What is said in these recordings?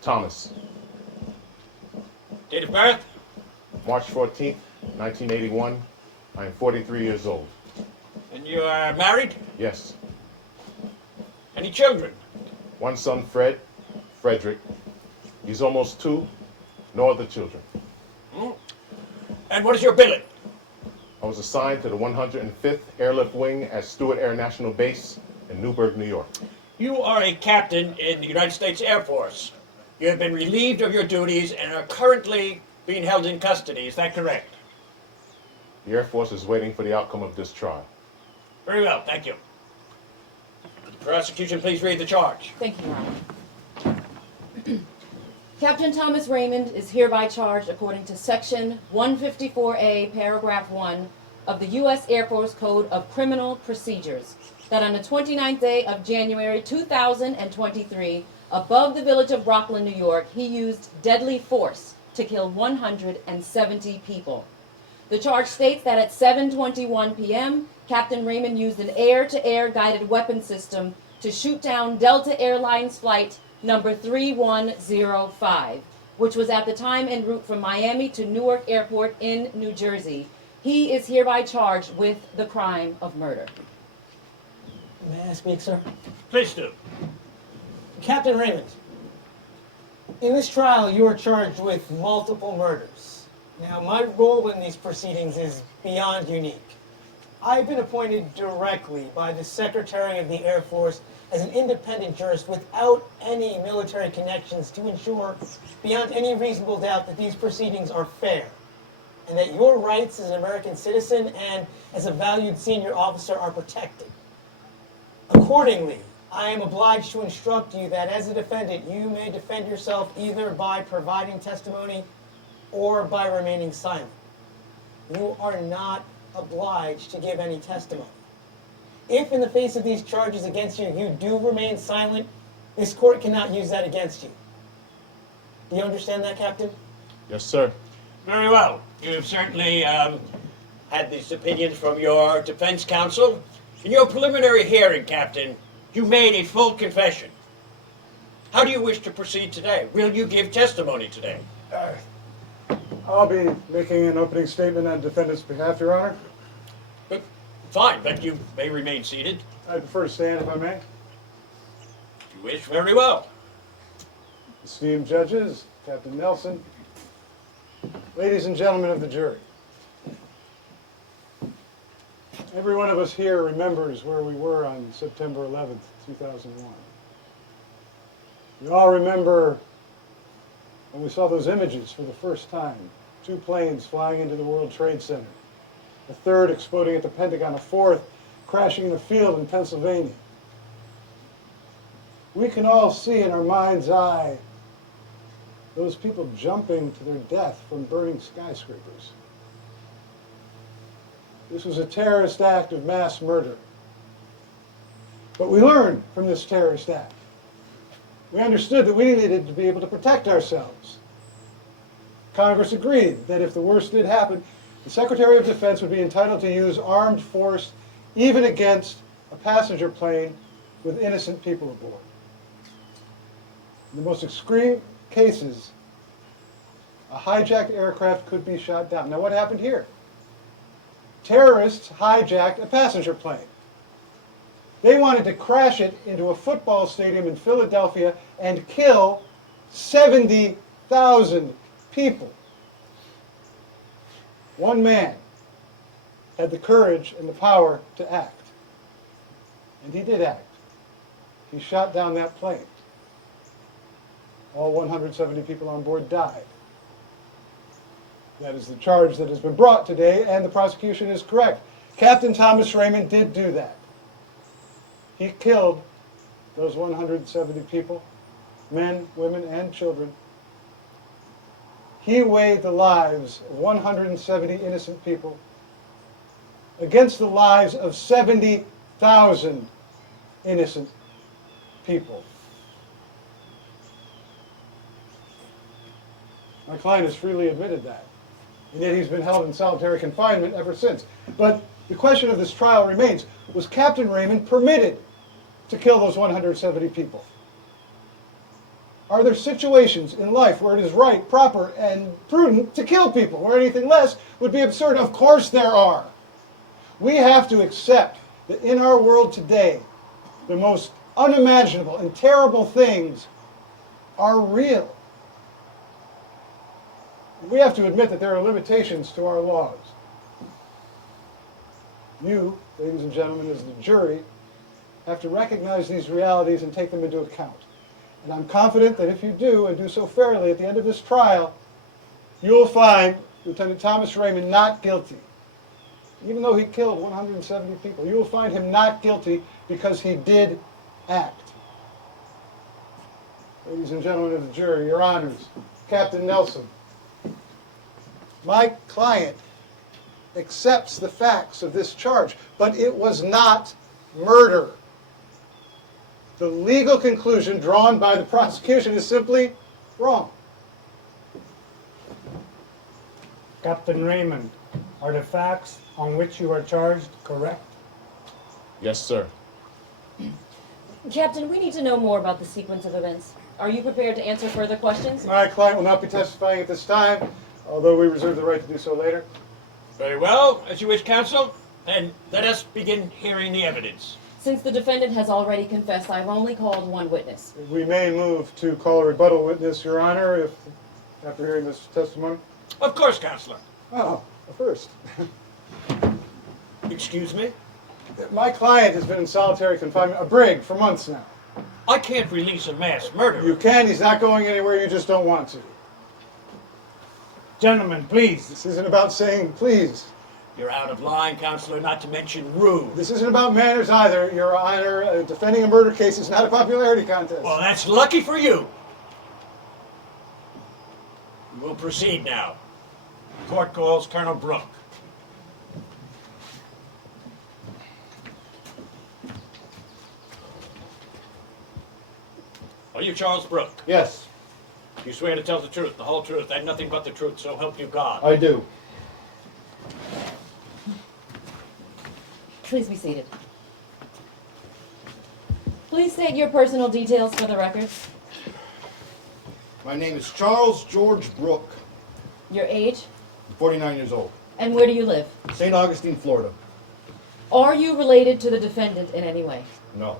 Thomas. Date of birth? March 14th, 1981. I am 43 years old. And you are married? Yes. Any children? One son, Frederick. He's almost 2. No other children. And what is your billet? I was assigned to the 105th Airlift Wing at Stewart Air National Base in Newburgh, New York. You are a captain in the United States Air Force. You have been relieved of your duties and are currently being held in custody. Is that correct? The Air Force is waiting for the outcome of this trial. Very well, thank you. The prosecution, please read the charge. Thank you, Your Honor. Captain Thomas Raymond is hereby charged according to Section 154A, Paragraph 1 of the U.S. Air Force Code of Criminal Procedures that on the 29th day of January 2023, above the village of Rockland, New York, he used deadly force to kill 170 people. The charge states that at 7:21 p.m., Captain Raymond used an air-to-air guided weapon system to shoot down Delta Airlines flight number 3105, which was at the time en route from Miami to Newark Airport in New Jersey. He is hereby charged with the crime of murder. May I speak, sir? Please do. Captain Raymond, in this trial you are charged with multiple murders. Now, my role in these proceedings is beyond unique. I've been appointed directly by the Secretary of the Air Force as an independent jurist without any military connections to ensure, beyond any reasonable doubt, that these proceedings are fair and that your rights as an American citizen and as a valued senior officer are protected. Accordingly, I am obliged to instruct you that as a defendant, you may defend yourself either by providing testimony or by remaining silent. You are not obliged to give any testimony. If in the face of these charges against you, you do remain silent, this court cannot use that against you. Do you understand that, Captain? Yes, sir. Very well. You've certainly had these opinions from your defense counsel. In your preliminary hearing, Captain, you made a full confession. How do you wish to proceed today? Will you give testimony today? I'll be making an opening statement on defendant's behalf, Your Honor. But, fine, but you may remain seated. I prefer to stand if I may. If you wish, very well. Esteemed judges, Captain Nelson, ladies and gentlemen of the jury. Every one of us here remembers where we were on September 11th, 2001. We all remember when we saw those images for the first time. 2 planes flying into the World Trade Center, a 3rd exploding at the Pentagon, a 4th crashing in a field in Pennsylvania. We can all see in our mind's eye those people jumping to their death from burning skyscrapers. This was a terrorist act of mass murder. But we learned from this terrorist act. We understood that we needed to be able to protect ourselves. Congress agreed that if the worst did happen, the Secretary of Defense would be entitled to use armed force even against a passenger plane with innocent people aboard. In the most extreme cases, a hijacked aircraft could be shot down. Now, what happened here? Terrorists hijacked a passenger plane. They wanted to crash it into a football stadium in Philadelphia and kill 70,000 people. One man had the courage and the power to act. And he did act. He shot down that plane. All 170 people on board died. That is the charge that has been brought today, and the prosecution is correct. Captain Thomas Raymond did do that. He killed those 170 people, men, women, and children. He weighed the lives of 170 innocent people against the lives of 70,000 innocent people. My client has freely admitted that. And yet he's been held in solitary confinement ever since. But the question of this trial remains, was Captain Raymond permitted to kill those 170 people? Are there situations in life where it is right, proper, and prudent to kill people, where anything less would be absurd? Of course there are. We have to accept that in our world today, the most unimaginable and terrible things are real. We have to admit that there are limitations to our laws. You, ladies and gentlemen, as the jury, have to recognize these realities and take them into account. And I'm confident that if you do, and do so fairly at the end of this trial, you will find Lieutenant Thomas Raymond not guilty. Even though he killed 170 people, you will find him not guilty because he did act. Ladies and gentlemen of the jury, your honors, Captain Nelson, my client accepts the facts of this charge, but it was not murder. The legal conclusion drawn by the prosecution is simply wrong. Captain Raymond, are the facts on which you are charged correct? Yes, sir. Captain, we need to know more about the sequence of events. Are you prepared to answer further questions? My client will not be testifying at this time, although we reserve the right to do so later. Very well, as you wish, counsel. Then let us begin hearing the evidence. Since the defendant has already confessed, I've only called one witness. We may move to call a rebuttal witness, Your Honor, if after hearing this testimony. Of course, Counselor. Oh, first. Excuse me? My client has been in solitary confinement, a brig, for months now. I can't release a mass murderer. You can, he's not going anywhere, you just don't want to. Gentlemen, please. This isn't about saying please. You're out of line, Counselor, not to mention rude. This isn't about manners either, Your Honor. Defending a murder case is not a popularity contest. Well, that's lucky for you. We'll proceed now. Court calls Colonel Brooke. Are you Charles Brooke? Yes, You swear to tell the truth, the whole truth, and nothing but the truth, so help you God. I do. Please be seated. Please state your personal details for the record. My name is Charles George Brooke. Your age, I'm 49 years old. and where do you live? St. Augustine, Florida. Are you related to the defendant in any way? No.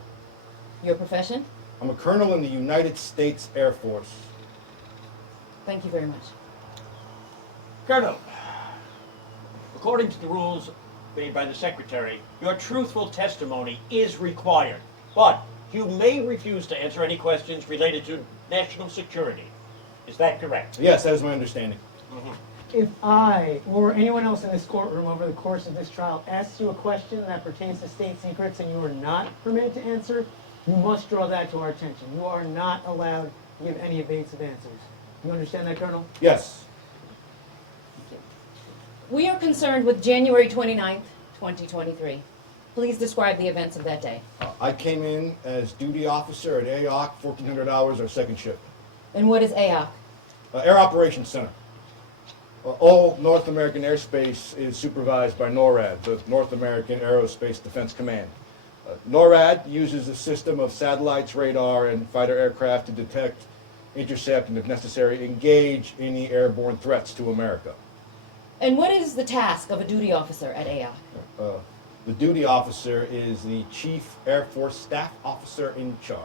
Your profession? I'm a colonel in the United States Air Force. Thank you very much. Colonel, according to the rules made by the Secretary, your truthful testimony is required, but you may refuse to answer any questions related to national security. Is that correct? Yes, that is my understanding. If I or anyone else in this courtroom over the course of this trial asks you a question that pertains to state secrets and you are not permitted to answer, you must draw that to our attention. You are not allowed to give any evasive answers. You understand that, Colonel? Yes. We are concerned with January 29th, 2023. Please describe the events of that day. I came in as duty officer at AOC, 1400 hours, our second shift. And what is AOC? Air Operations Center. All North American airspace is supervised by NORAD, the North American Aerospace Defense Command. NORAD uses a system of satellites, radar, and fighter aircraft to detect, intercept, and if necessary, engage any airborne threats to America. And what is the task of a duty officer at AOC? The duty officer is the Chief Air Force Staff Officer in charge.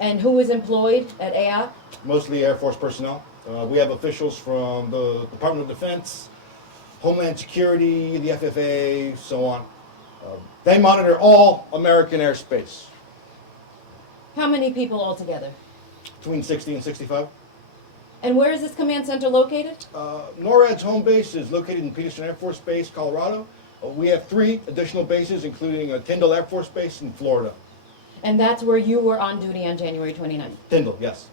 And who is employed at AOC? Mostly Air Force personnel. We have officials from the Department of Defense, Homeland Security, the FFA, so on. They monitor all American airspace, How many people altogether? between 60 and 65. And where is this command center located? NORAD's home base is located in Peterson Air Force Base, Colorado. We have 3 additional bases, including Tyndall Air Force Base in Florida. And that's where you were on duty on January 29th. Tyndall, yes.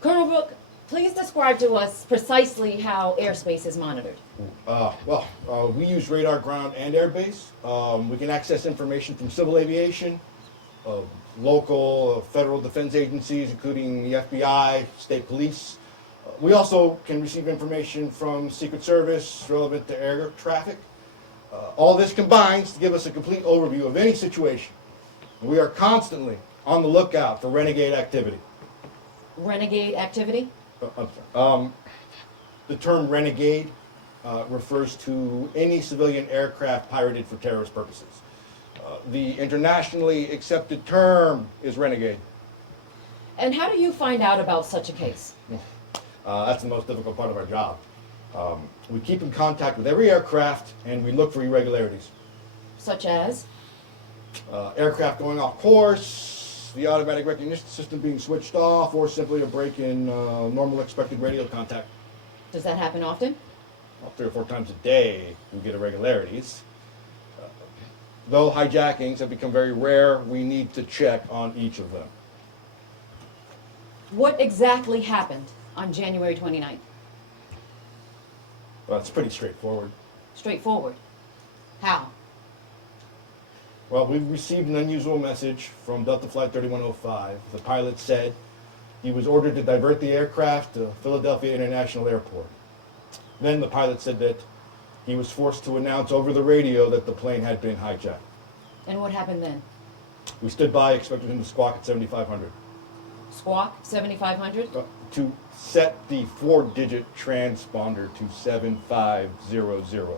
Colonel Brooke, please describe to us precisely how airspace is monitored. We use radar, ground, and air base. We can access information from civil aviation, local, federal defense agencies, including the FBI, state police. We also can receive information from Secret Service relevant to air traffic. All this combines to give us a complete overview of any situation. We are constantly on the lookout for renegade activity. renegade activity? I'm sorry. The term renegade refers to any civilian aircraft pirated for terrorist purposes. The internationally accepted term is renegade. And how do you find out about such a case? That's the most difficult part of our job. We keep in contact with every aircraft and we look for irregularities. Such as? Aircraft going off course, the automatic recognition system being switched off, or simply a break in normal expected radio contact. Does that happen often? Well, 3 or 4 times a day we get irregularities. Though hijackings have become very rare, we need to check on each of them. What exactly happened on January 29th? Well, it's pretty straightforward. Straightforward. How? Well, we received an unusual message from Delta Flight 3105. The pilot said he was ordered to divert the aircraft to Philadelphia International Airport. Then the pilot said that he was forced to announce over the radio that the plane had been hijacked. And what happened then? We stood by, expected him to squawk at 7500. Squawk, 7500? To set the 4-digit transponder to 7500.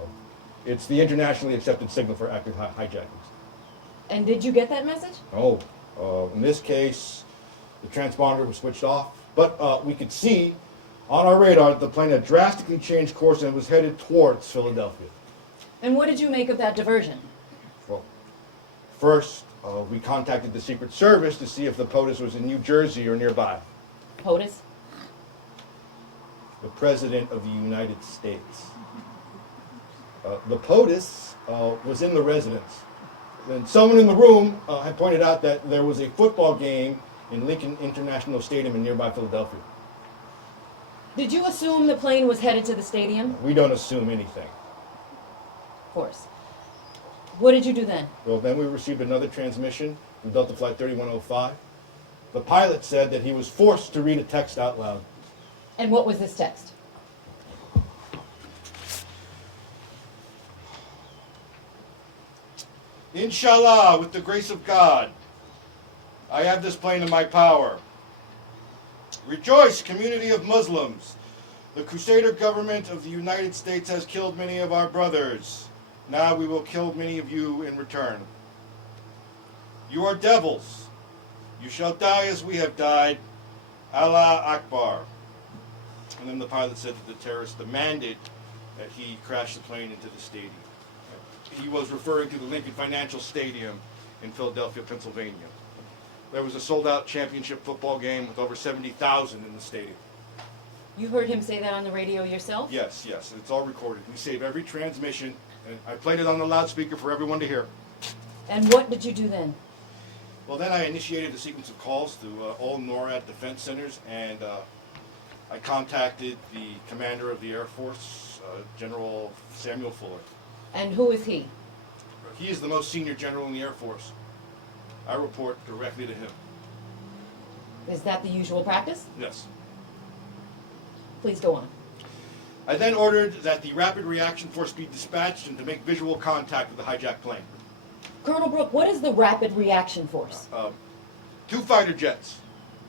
It's the internationally accepted signal for active hijackings. And did you get that message? Oh, in this case, the transponder was switched off, but we could see on our radar that the plane had drastically changed course and was headed towards Philadelphia. And what did you make of that diversion? Well, first, we contacted the Secret Service to see if the POTUS was in New Jersey or nearby. POTUS? The President of the United States. The POTUS was in the residence. Then someone in the room had pointed out that there was a football game in Lincoln International Stadium in nearby Philadelphia. Did you assume the plane was headed to the stadium? We don't assume anything. Of course. What did you do then? Well, then we received another transmission from Delta Flight 3105. The pilot said that he was forced to read a text out loud. And what was this text? Inshallah, with the grace of God, I have this plane in my power. Rejoice, community of Muslims. The Crusader government of the United States has killed many of our brothers. Now we will kill many of you in return. You are devils. You shall die as we have died. Allah Akbar. And then the pilot said that the terrorists demanded that he crash the plane into the stadium. He was referring to the Lincoln Financial Stadium in Philadelphia, Pennsylvania. There was a sold-out championship football game with over 70,000 in the stadium. You heard him say that on the radio yourself? Yes, yes, it's all recorded. We save every transmission, and I played it on the loudspeaker for everyone to hear. And what did you do then? Well, then I initiated a sequence of calls to all NORAD defense centers, and I contacted the commander of the Air Force, General Samuel Fuller. And who is he? He is the most senior general in the Air Force. I report directly to him. Is that the usual practice? Yes. Please go on. I then ordered that the Rapid Reaction Force be dispatched and to make visual contact with the hijacked plane. Colonel Brooke, what is the Rapid Reaction Force? 2 fighter jets,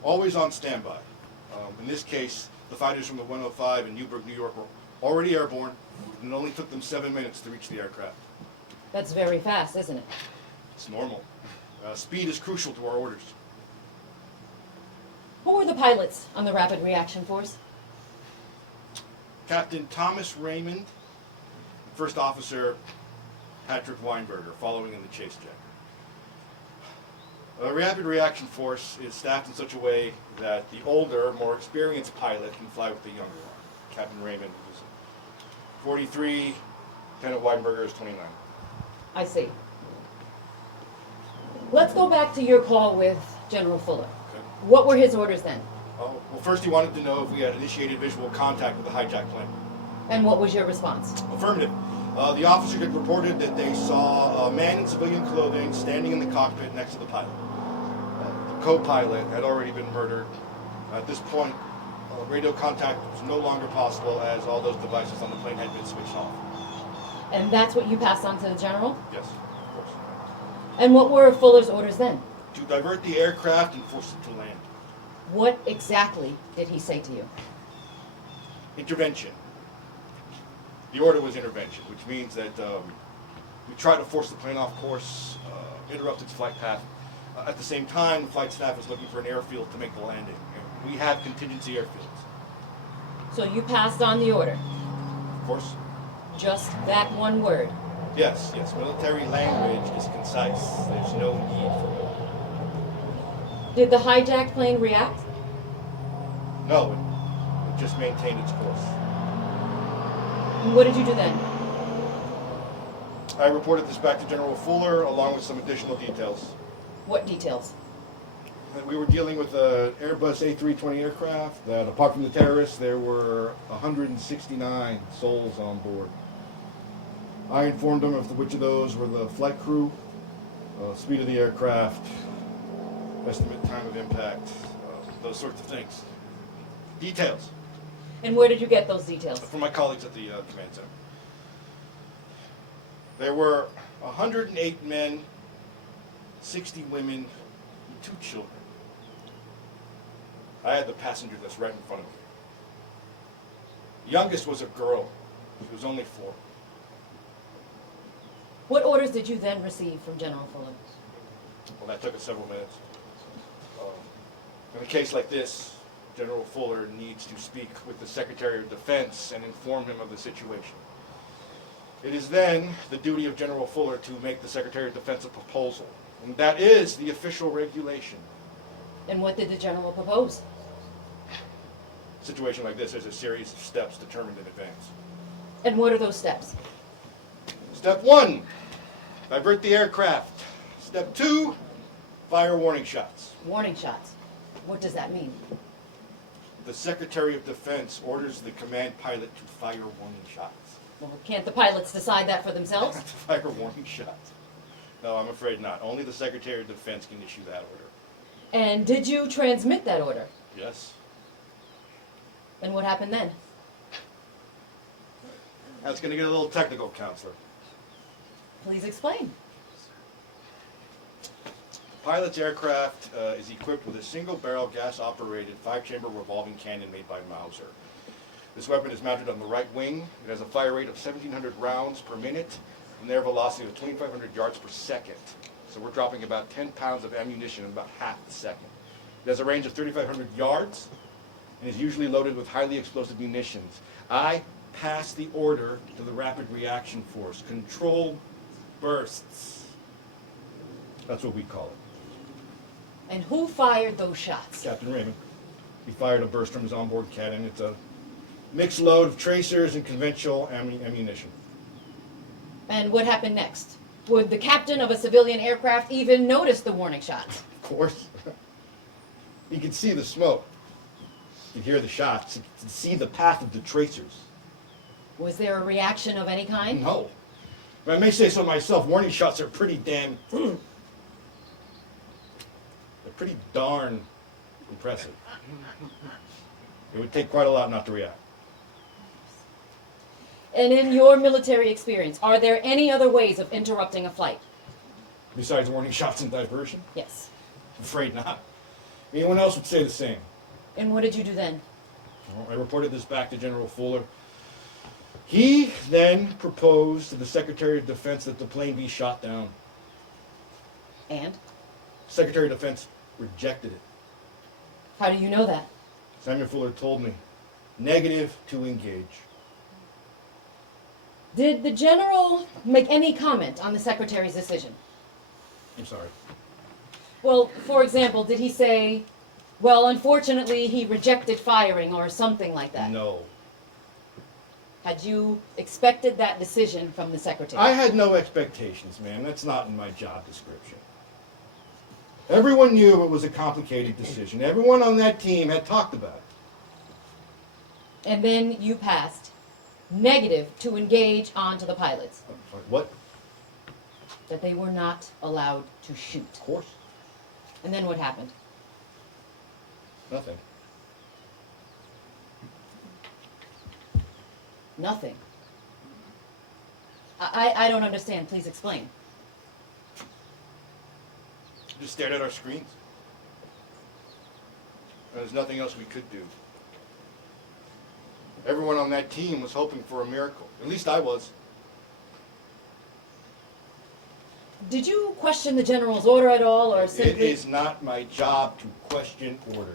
always on standby. In this case, the fighters from the 105 in Newburgh, New York were already airborne, and it only took them 7 minutes to reach the aircraft. That's very fast, isn't it? It's normal. Speed is crucial to our orders. Who were the pilots on the Rapid Reaction Force? Captain Thomas Raymond, First Officer Patrick Weinberger, following in the chase jet. The Rapid Reaction Force is staffed in such a way that the older, more experienced pilot can fly with the younger one. Captain Raymond is 43, Lieutenant Weinberger is 29. I see. Let's go back to your call with General Fuller. Okay. What were his orders then? Well, first he wanted to know if we had initiated visual contact with the hijacked plane. And what was your response? Affirmative. The officer had reported that they saw a man in civilian clothing standing in the cockpit next to the pilot. The co-pilot had already been murdered. At this point, radio contact was no longer possible as all those devices on the plane had been switched off. And that's what you passed on to the General? Yes, of course. And what were Fuller's orders then? To divert the aircraft and force it to land. What exactly did he say to you? Intervention. The order was intervention, which means that we tried to force the plane off course, interrupt its flight path. At the same time, the flight staff is looking for an airfield to make the landing. And we have contingency airfields. So you passed on the order. Of course. Just that one word. Yes, yes. Military language is concise. There's no need for more. Did the hijacked plane react? No, it just maintained its course. And what did you do then? I reported this back to General Fuller along with some additional details. What details? That we were dealing with an Airbus A320 aircraft, that apart from the terrorists, there were 169 souls on board. I informed them of which of those were the flight crew, speed of the aircraft, estimate time of impact, those sorts of things. Details And where did you get those details? from my colleagues at the command center. There were 108 men, 60 women, and 2 children. I had the passenger list right in front of me. The youngest was a girl. She was only 4. What orders did you then receive from General Fuller? Well, that took us several minutes. In a case like this, General Fuller needs to speak with the Secretary of Defense and inform him of the situation. It is then the duty of General Fuller to make the Secretary of Defense a proposal. And that is the official regulation. And what did the general propose? A situation like this is a series of steps determined in advance. And what are those steps? Step 1, divert the aircraft. Step 2, fire warning shots. Warning shots. What does that mean? The Secretary of Defense orders the command pilot to fire warning shots. Well, can't the pilots decide that for themselves? To fire warning shots. No, I'm afraid not. Only the Secretary of Defense can issue that order. And did you transmit that order? Yes. And what happened then? That's going to get a little technical, Counselor. Please explain. The pilot's aircraft is equipped with a single-barrel gas-operated 5-chamber revolving cannon made by Mauser. This weapon is mounted on the right wing. It has a fire rate of 1,700 rounds per minute and an air velocity of 2,500 yards per second. So we're dropping about 10 pounds of ammunition in about half a second. It has a range of 3,500 yards and is usually loaded with highly explosive munitions. I pass the order to the Rapid Reaction Force. Controlled bursts. That's what we call it. And who fired those shots? Captain Raymond. He fired a burst from his onboard cannon. It's a mixed load of tracers and conventional ammunition. And what happened next? Would the captain of a civilian aircraft even notice the warning shots? Of course. You could see the smoke. You could hear the shots. You could see the path of the tracers. Was there a reaction of any kind? No. If I may say so myself, warning shots are pretty damn... they're pretty darn impressive. It would take quite a lot not to react. And in your military experience, are there any other ways of interrupting a flight? Besides warning shots and diversion? Yes. I'm afraid not. Anyone else would say the same. And what did you do then? Well, I reported this back to General Fuller. He then proposed to the Secretary of Defense that the plane be shot down. And? Secretary of Defense rejected it. How do you know that? Samuel Fuller told me, negative to engage. Did the general make any comment on the secretary's decision? I'm sorry. Well, for example, did he say, well, unfortunately, he rejected firing or something like that? No. Had you expected that decision from the secretary? I had no expectations, ma'am. That's not in my job description. Everyone knew it was a complicated decision. Everyone on that team had talked about it. And then you passed negative to engage onto the pilots, I'm sorry, what? that they were not allowed to shoot. Of course. And then what happened? Nothing. Nothing. I don't understand. Please explain. Just stared at our screens. There's nothing else we could do. Everyone on that team was hoping for a miracle. At least I was. Did you question the general's order at all, or It simply... is not my job to question orders.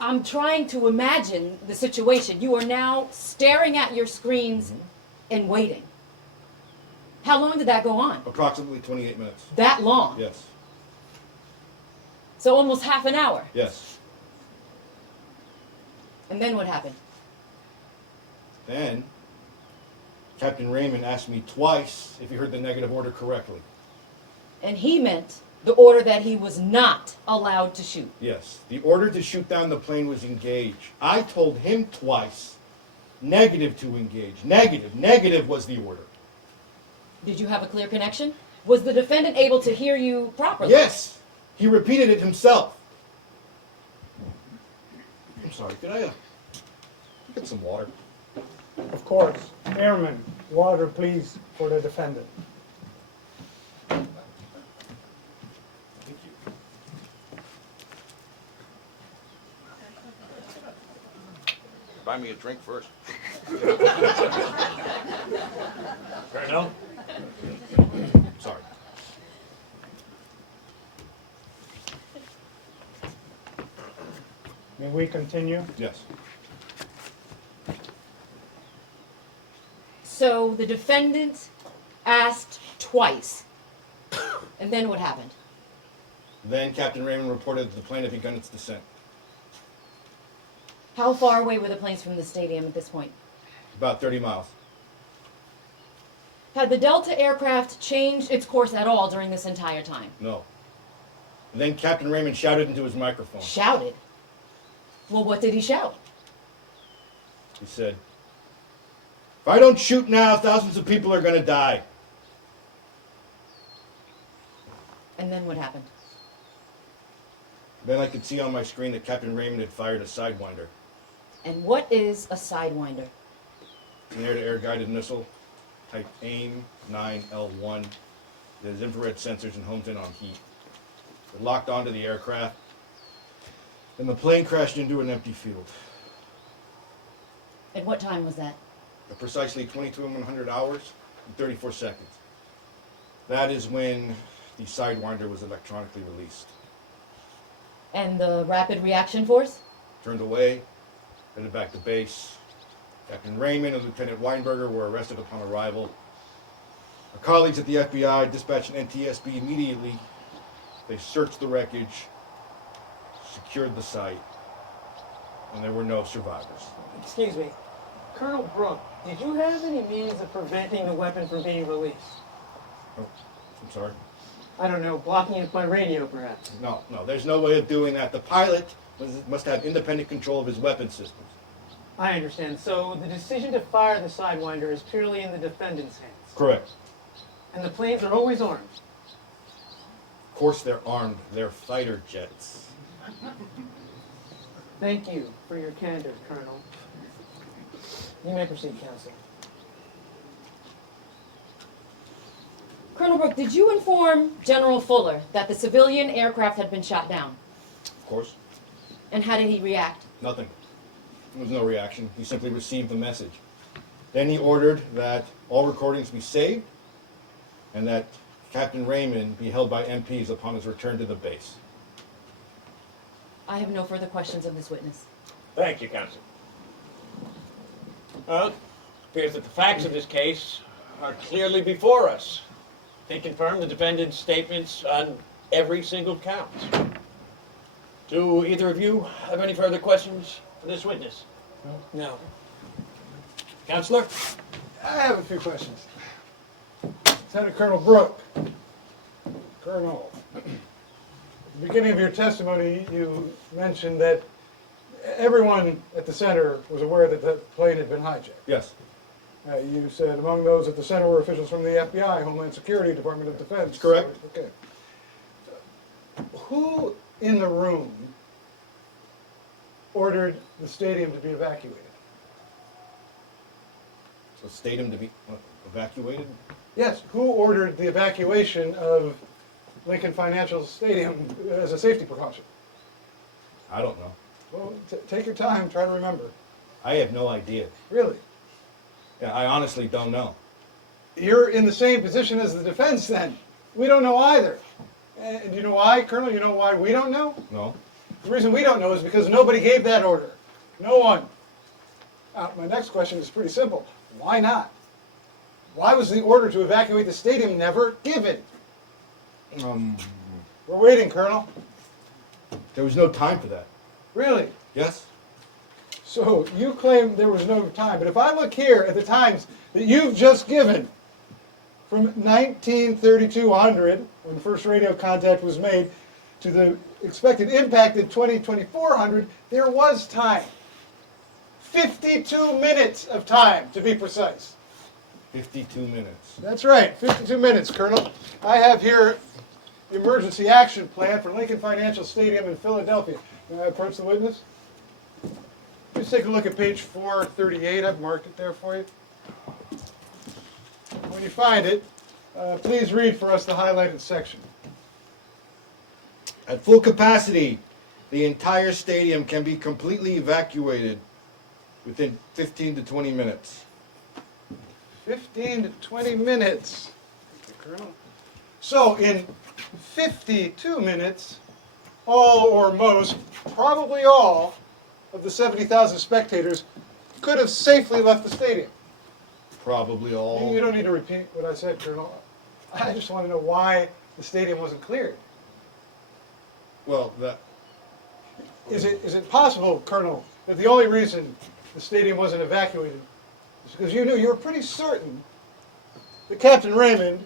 I'm trying to imagine the situation. You are now staring at your screens and waiting. How long did that go on? Approximately 28 minutes. That long? Yes. So almost half an hour. Yes. And then what happened? Then, Captain Raymond asked me twice if he heard the negative order correctly. And he meant the order that he was not allowed to shoot. Yes. The order to shoot down the plane was engage. I told him twice, negative to engage. Negative. Negative was the order. Did you have a clear connection? Was the defendant able to hear you properly? Yes. He repeated it himself. I'm sorry, could I get some water? Of course. Airman, water please for the defendant. Thank you. Buy me a drink first. Colonel? Sorry. May we continue? Yes. So the defendant asked twice. And then what happened? Then Captain Raymond reported that the plane had begun its descent. How far away were the planes from the stadium at this point? About 30 miles. Had the Delta aircraft changed its course at all during this entire time? No. Then Captain Raymond shouted into his microphone. Shouted? Well, what did he shout? He said, "If I don't shoot now, thousands of people are going to die." And then what happened? Then I could see on my screen that Captain Raymond had fired a Sidewinder. And what is a Sidewinder? An air-to-air guided missile, type AIM 9L1. It has infrared sensors and homes in on heat. It locked onto the aircraft, and the plane crashed into an empty field. At what time was that? At precisely 2200 hours and 34 seconds. That is when the Sidewinder was electronically released. And the Rapid Reaction Force? Turned away, headed back to base. Captain Raymond and Lieutenant Weinberger were arrested upon arrival. Our colleagues at the FBI dispatched an NTSB immediately. They searched the wreckage, secured the site, and there were no survivors. Excuse me. Colonel Brooke, did you have any means of preventing the weapon from being released? Oh, I'm sorry. I don't know, blocking it by radio perhaps? No, there's no way of doing that. The pilot must have independent control of his weapon systems. I understand. So the decision to fire the Sidewinder is purely in the defendant's hands. Correct. And the planes are always armed. Of course they're armed. They're fighter jets. Thank you for your candor, Colonel. You may proceed, counsel. Colonel Brooke, did you inform General Fuller that the civilian aircraft had been shot down? Of course. And how did he react? Nothing. There was no reaction. He simply received the message. Then he ordered that all recordings be saved and that Captain Raymond be held by MPs upon his return to the base. I have no further questions of this witness. Thank you, counsel. Well, it appears that the facts of this case are clearly before us. They confirm the defendant's statements on every single count. Do either of you have any further questions for this witness? No. Counselor? I have a few questions. Lieutenant Colonel Brooke. Colonel, at the beginning of your testimony, you mentioned that everyone at the center was aware that the plane had been hijacked. Yes. You said among those at the center were officials from the FBI, Homeland Security, Department of Defense. Correct. Okay. Who in the room ordered the stadium to be evacuated? So stadium to be evacuated? Yes, who ordered the evacuation of Lincoln Financial Stadium as a safety precaution? I don't know. Well, take your time, try to remember. I have no idea. Really? Yeah, I honestly don't know. You're in the same position as the defense then. We don't know either. And you know why, Colonel? You know why we don't know? No? The reason we don't know is because nobody gave that order. No one. My next question is pretty simple. Why not? Why was the order to evacuate the stadium never given? We're waiting, Colonel. There was no time for that. Really? Yes? So you claim there was no time, but if I look here at the times that you've just given, from 193200, when the first radio contact was made, to the expected impact at 2400, there was time. 52 minutes of time, to be precise. 52 minutes. That's right, 52 minutes, Colonel. I have here the emergency action plan for Lincoln Financial Stadium in Philadelphia. May I approach the witness? Let's take a look at page 438. I've marked it there for you. When you find it, please read for us the highlighted section. At full capacity, the entire stadium can be completely evacuated within 15 to 20 minutes. 15 to 20 minutes. Thank you, Colonel. So in 52 minutes, all or most, probably all, of the 70,000 spectators could have safely left the stadium. Probably all. You don't need to repeat what I said, Colonel. I just want to know why the stadium wasn't cleared. Well, that. Is it possible, Colonel, that the only reason the stadium wasn't evacuated is because you were pretty certain that Captain Raymond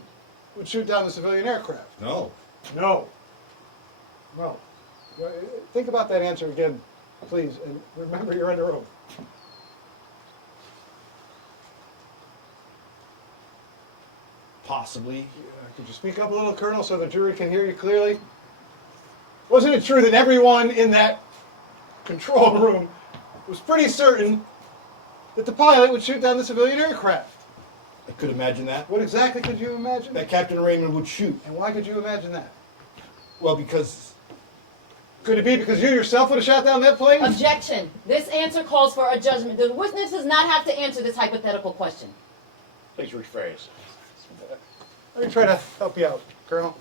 would shoot down the civilian aircraft? No. No. No. Think about that answer again, please, and remember you're under oath. Possibly. Could you speak up a little, Colonel, so the jury can hear you clearly? Wasn't it true that everyone in that control room was pretty certain that the pilot would shoot down the civilian aircraft? I could imagine that. What exactly could you imagine? That Captain Raymond would shoot. And why could you imagine that? Well, because. Could it be because you yourself would have shot down that plane? Objection. This answer calls for a judgment. The witness does not have to answer this hypothetical question. Please rephrase. Let me try to help you out, Colonel.